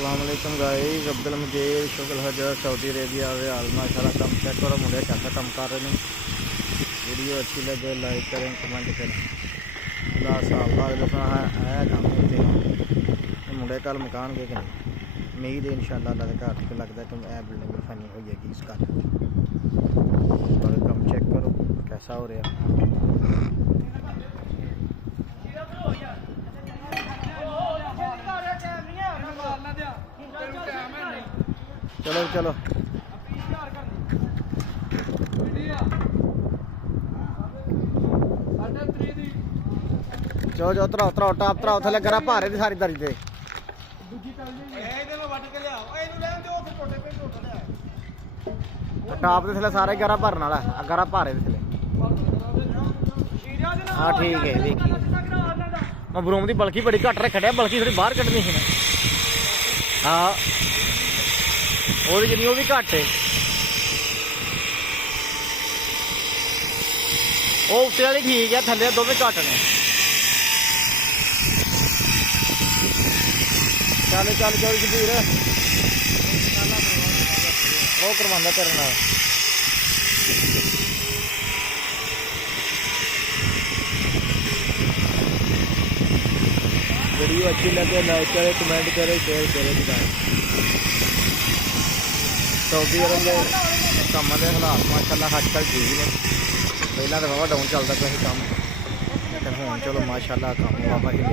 अस्सलामुअलैकुम गाइस, अब्दुल मजीद शुक्ल हजर Saudi Arabia माशाल्लाह। कम चेक करो, मुंडे कैसा कम कर रहे हैं। वीडियो अच्छी लगे लाइक करें, कमेंट करें। अल्लाह साहब मुंडे कल मकान गए कि नहीं, उम्मीद है इंशाअल्लाह अल्लाह के घर लगता है कि बिल्डिंग भी फनी हो जाएगी इस घर। और कम चेक करो कैसा हो रहा। चलो चलो जो जो उतराओ उतराओ टाप उतराओ थले गरा भारे दी सारी दरी दे टाप दे थले सारे गरा भरन वाला गरा भारे दे थले। हाँ ठीक है, देखिए मबरूम की बल्कि बड़ी घट रखा, बल्कि थोड़ी बाहर कटनी सी। हाँ वो जी वो भी घट है, वो उत्ते वाली ठीक है, थले दोवें घट ने। चल चल चल जबीर वो करवांदा तेरे नाल। वीडियो अच्छी लगे लाइक करे, कमेंट करे, शेयर करे। सऊदी अरब के काम के हालात माशाल्लाह अजकल ठीक ने। पहला तो बहुत डाउन चलता पिया काम, लेकिन हुण चलो माशाल्लाह काम वापस ही ले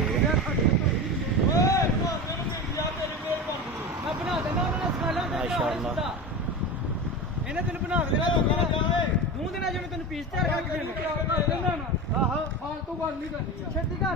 माशाल्लाह। ਇਹਨੇ ਤੈਨੂੰ ਬਣਾ ਦੇਣਾ ਤੂੰ ਦੇਣਾ ਜਿਵੇਂ ਤੈਨੂੰ ਪੀਸ ਤਿਆਰ ਕਰਕੇ ਦੇਣਾ। ਆਹੋ ਫਾਲਤੂ ਗੱਲ ਨਹੀਂ ਕਰਨੀ ਛੇਤੀ ਕਰ।